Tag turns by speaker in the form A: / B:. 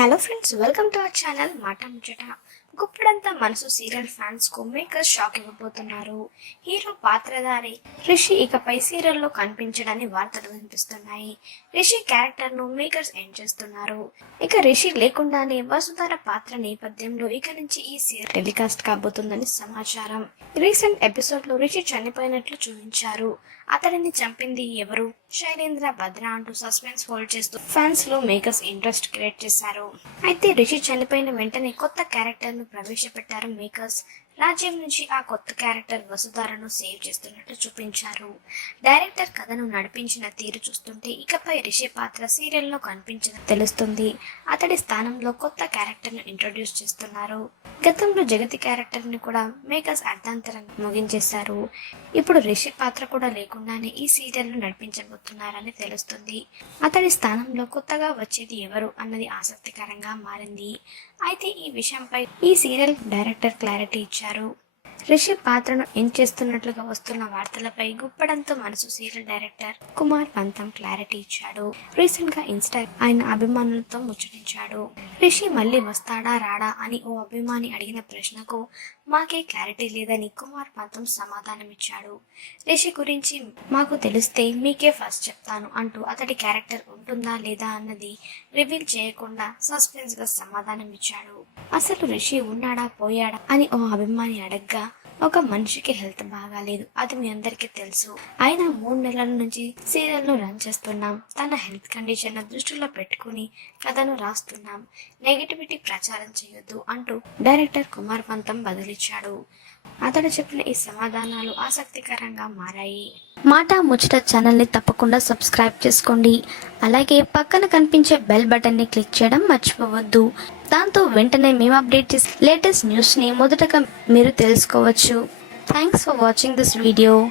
A: Hello friends welcome to our channel మాట ముచ్చట Guppedantha Manasu serial ఫ్యాన్స్కు మేకర్స్ షాక్ ఇవ్వబోతున్నారు. హీరో పాత్రధారి రిషి ఇకపై సీరియల్లో కనిపించడని వార్తలు వినిపిస్తున్నాయి. రిషి క్యారెక్టర్ను మేకర్స్ ఎండ్ చేస్తున్నారు? ఇక రిషి లేకుండానే వసుధార పాత్ర నేపథ్యంలో ఇక నుంచి ఈ సీరియల్ టెలికాస్ట్ కాబోతుందని సమాచారం. రీసెంట్ ఎపిసోడ్లో రిషి చనిపోయినట్లు చూపించారు. అతడిని చంపింది ఎవరు? శైలేంద్ర భద్ర అంటూ సస్పెన్స్ హోల్డ్ చేస్తూ ఫ్యాన్స్లో మేకర్స్ ఇంట్రెస్ట్ క్రియేట్ చేశారు. అయితే రిషి చనిపోయిన వెంటనే కొత్త క్యారెక్టర్ ప్రవేశపెట్టారు మేకర్స్ రాజ్యం నుంచి ఆ కొత్త క్యారెక్టర్ వసుధారను సేవ్ చేస్తున్నట్టు చూపించారు. డైరెక్టర్ కథను నడిపించిన తీరు చూస్తుంటే ఇకపై రిషి పాత్ర సీరియల్లో కనిపించదని తెలుస్తుంది. అతడి స్థానంలో కొత్త క్యారెక్టర్ను ఇంట్రొడ్యూస్ చేస్తున్నారు. గతంలో జగతి క్యారెక్టర్ని కూడా మేకర్స్ అర్థాంతరం ముగించేశారు. ఇప్పుడు రిషి పాత్ర కూడా లేకుండానే ఈ సీరియల్ను నడిపించబోతున్నారని తెలుస్తుంది. అతడి స్థానంలో కొత్తగా వచ్చేది ఎవరు అన్నది ఆసక్తికరంగా మారింది. అయితే ఈ విషయంపై ఈ సీరియల్ డైరెక్టర్ క్లారిటీ ఇచ్చారు. Tarot. రిషి పాత్రను ఏం చేస్తున్నట్లుగా వస్తున్న వార్తలపై Guppedantha Manasu serial director Kumar Pantham clarity ఇచ్చాడు. రీసెంట్గా ఇన్స్టా ఆయన అభిమానులతో ముచ్చటించాడు. రిషి మళ్ళీ వస్తాడా రాడా అని ఓ అభిమాని అడిగిన ప్రశ్నకు మాకే క్లారిటీ లేదని కుమార్ పంతం సమాధానమిచ్చాడు. రిషి గురించి మాకు తెలిస్తే మీకే ఫస్ట్ చెప్తాను అంటూ అతడి క్యారెక్టర్ ఉంటుందా లేదా అన్నది రివీల్ చేయకుండా సస్పెన్స్గా సమాధానం ఇచ్చాడు అసలు రిషి ఉన్నాడా పోయాడా అని ఓ అభిమాని అడగ్గా ఒక మనిషికి హెల్త్ బాగాలేదు అది మీ అందరికీ తెలుసు. అయినా మూడు నెలల నుంచి సీరియల్ను రన్ చేస్తున్నాం. తన హెల్త్ కండిషన్ దృష్టిలో పెట్టుకుని కథను రాస్తున్నాం. నెగిటివిటీ ప్రచారం చేయొద్దు అంటూ డైరెక్టర్ కుమార్ పంతం బదిలిచ్చాడు. అతడు చెప్పిన ఈ సమాధానాలు ఆసక్తికరంగా మారాయి. మాట ముచ్చట ఛానల్ని తప్పకుండా సబ్స్క్రైబ్ చేసుకోండి. అలాగే పక్కన కనిపించే బెల్ బటన్ని క్లిక్ చేయడం మర్చిపోవద్దు. దాంతో వెంటనే మేము అప్డేట్ చేసే లేటెస్ట్ న్యూస్ని మొదటగా మీరు తెలుసుకోవచ్చు. Thanks for watching this video